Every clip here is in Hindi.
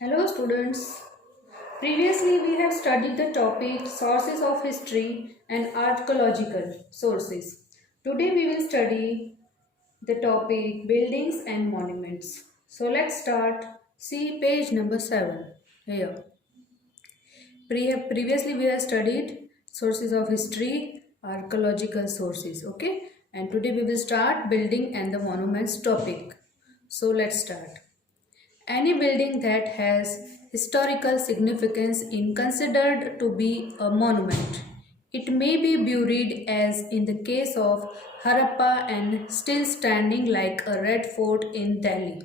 Hello students. Previously we have studied the topic sources of history and archaeological sources. Today we will study the topic buildings and monuments. So let's start. See page number 7 here. Previously we have studied sources of history, archaeological sources, okay? And today we will start building and the monuments topic. So let's start. Any building that has historical significance is considered to be a monument. It may be buried as in the case of Harappa and still standing like a red fort in Delhi.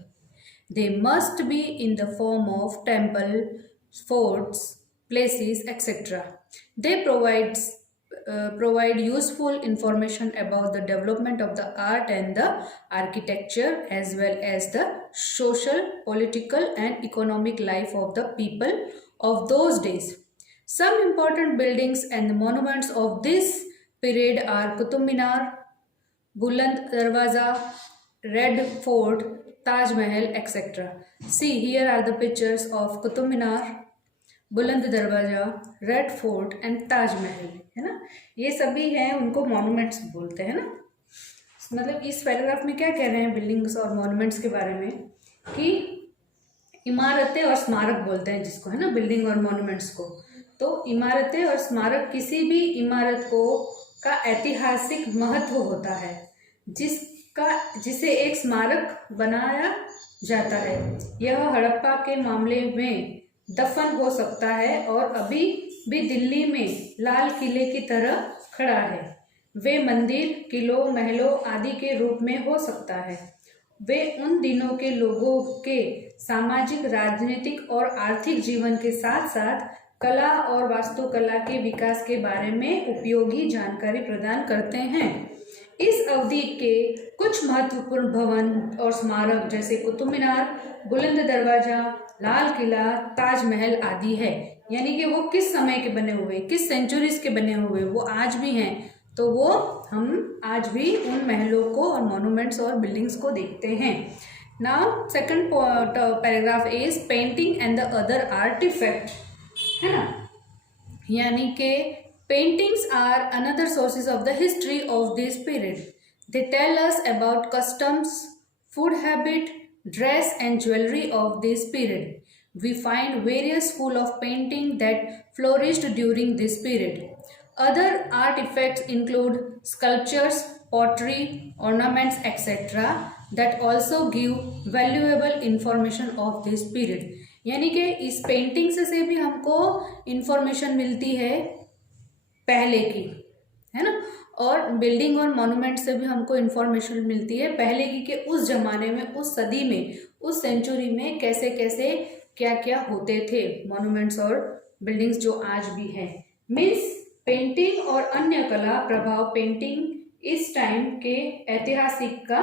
They must be in the form of temple, forts, places, etc. They provide useful information about the development of the art and the architecture as well as the social, political and economic life of the people of those days. Some important buildings and monuments of this period are Qutub Minar, Buland Darwaza, Red Fort, Taj Mahal, etc. See, here are the pictures of Qutub Minar, बुलंद दरवाजा, रेड फोर्ट एंड ताजमहल, है ना। ये सभी हैं, उनको मॉन्यूमेंट्स बोलते हैं ना। मतलब इस पैराग्राफ में क्या कह रहे हैं बिल्डिंग्स और मॉन्यूमेंट्स के बारे में कि इमारतें और स्मारक बोलते हैं जिसको, है ना, बिल्डिंग और मॉन्यूमेंट्स को। तो इमारतें और स्मारक किसी भी इमारत को का ऐतिहासिक महत्व होता है जिसे एक स्मारक बनाया जाता है। यह हड़प्पा के मामले में दफन हो सकता है और अभी भी दिल्ली में लाल किले की तरह खड़ा है। वे मंदिर, किलों, महलों आदि के रूप में हो सकता है। वे उन दिनों के लोगों के सामाजिक, राजनीतिक और आर्थिक जीवन के साथ साथ कला और वास्तुकला के विकास के बारे में उपयोगी जानकारी प्रदान करते हैं। इस अवधि के कुछ महत्वपूर्ण भवन और स्मारक जैसे कुतुब मीनार, बुलंद दरवाजा, लाल किला, ताजमहल आदि है। यानी कि वो किस समय के बने हुए, किस सेंचुरीज के बने हुए वो आज भी हैं। तो वो हम आज भी उन महलों को और मॉन्यूमेंट्स और बिल्डिंग्स को देखते हैं। Now second paragraph is painting and the other artefact, है ना। यानी कि paintings are another sources of the history of this period. They tell us about customs, food habit, dress and jewelry of this period. We find various schools of painting that flourished during this period. Other artifacts include sculptures, pottery, ornaments, etc. that also give valuable information of this period. यानी कि इस पेंटिंग से भी हमको इंफॉर्मेशन मिलती है पहले की, है ना। और बिल्डिंग और मॉन्यूमेंट से भी हमको इन्फॉर्मेशन मिलती है पहले की कि उस जमाने में, उस सदी में, उस सेंचुरी में कैसे कैसे क्या क्या होते थे मॉन्यूमेंट्स और बिल्डिंग्स जो आज भी हैं। मीन्स पेंटिंग और अन्य कला प्रभाव पेंटिंग इस टाइम के ऐतिहासिक का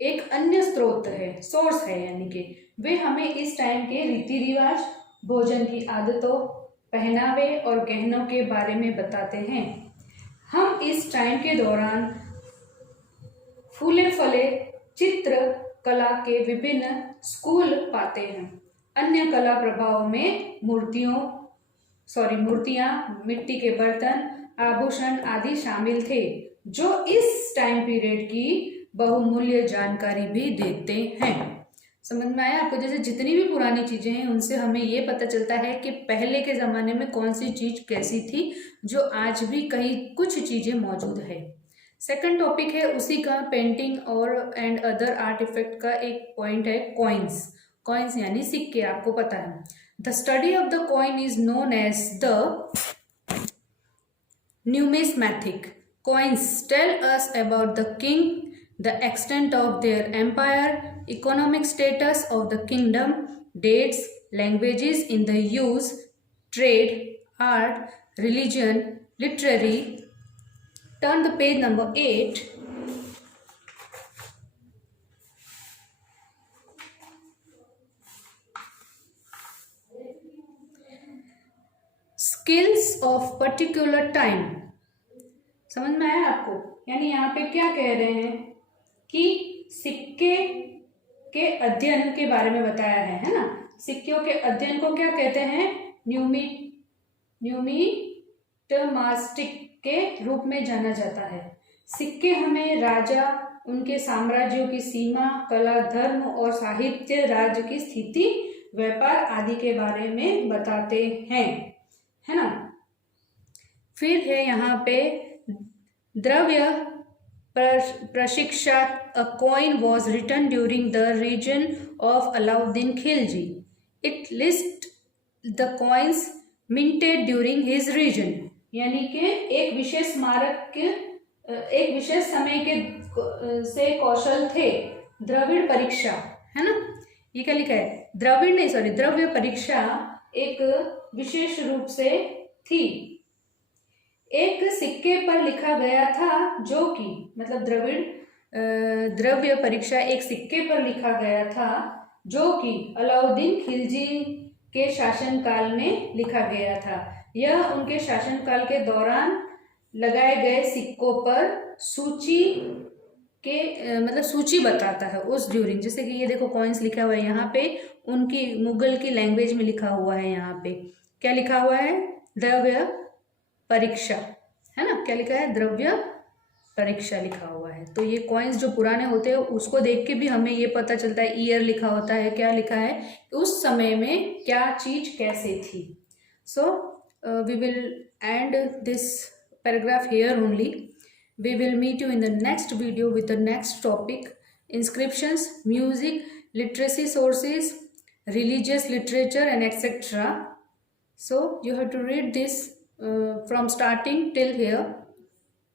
एक अन्य स्रोत है, सोर्स है। यानी कि वे हमें इस टाइम के रीति रिवाज, भोजन की आदतों, पहनावे और गहनों के बारे में बताते हैं। हम इस टाइम के दौरान फूले फले चित्र कला के विभिन्न स्कूल पाते हैं। अन्य कला प्रभाव में मूर्तियां, मिट्टी के बर्तन, आभूषण आदि शामिल थे जो इस टाइम पीरियड की बहुमूल्य जानकारी भी देते हैं। समझ में आया आपको? जैसे जितनी भी पुरानी चीजें हैं उनसे हमें ये पता चलता है कि पहले के ज़माने में कौन सी चीज़ कैसी थी, जो आज भी कहीं कुछ चीज़ें मौजूद है। सेकंड टॉपिक है उसी का, पेंटिंग और एंड अदर आर्टिफैक्ट का एक पॉइंट है कॉइन्स। कॉइन्स यानी सिक्के, आपको पता है। The study of the coin is known as the numismatic. Coins tell us about the king, the extent of their empire, economic status of the kingdom, dates, languages in the use, trade, art, religion, literary. Turn the page number 8. Skills of particular time. समझ में आया आपको? यानी यहाँ पे क्या कह रहे हैं कि सिक्के के अध्ययन के बारे में बताया है ना। सिक्कों के अध्ययन को क्या कहते हैं? न्यूमिटमास्टिक के रूप में जाना जाता है। सिक्के हमें राजा, उनके साम्राज्यों की सीमा, कला, धर्म और साहित्य, राज्य की स्थिति, व्यापार आदि के बारे में बताते हैं, है ना। फिर है यहाँ पे द्रव्य प्रशिक्षात। A coin was written during the reign of Alauddin Khilji. It list the coins minted during his reign. यानी कि एक विशेष स्मारक के एक विशेष समय के से कौशल थे। द्रविड़ परीक्षा, है ना, ये क्या लिखा है? द्रविड़ नहीं, सॉरी, द्रव्य परीक्षा एक विशेष रूप से थी। एक सिक्के पर लिखा गया था जो कि, मतलब द्रव्य परीक्षा एक सिक्के पर लिखा गया था जो कि अलाउद्दीन खिलजी के शासनकाल में लिखा गया था। यह उनके शासनकाल के दौरान लगाए गए सिक्कों पर सूची के मतलब सूची बताता है उस ड्यूरिंग। जैसे कि ये देखो कॉइन्स लिखा हुआ है यहाँ पे, उनकी मुगल की लैंग्वेज में लिखा हुआ है। यहाँ पे क्या लिखा हुआ है? द्रव्य परीक्षा, है ना। क्या लिखा है? द्रव्य परीक्षा लिखा हुआ है। तो ये कॉइन्स जो पुराने होते हैं उसको देख के भी हमें ये पता चलता है, ईयर लिखा होता है, क्या लिखा है, उस समय में क्या चीज कैसे थी। So we will end this paragraph here only. We will meet you in the next video with the next topic: inscriptions, music, literacy sources, religious literature, and etc. So you have to read this from starting till here,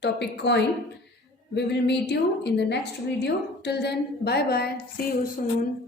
topic coin. We will meet you in the next video. Till then, bye bye, see you soon.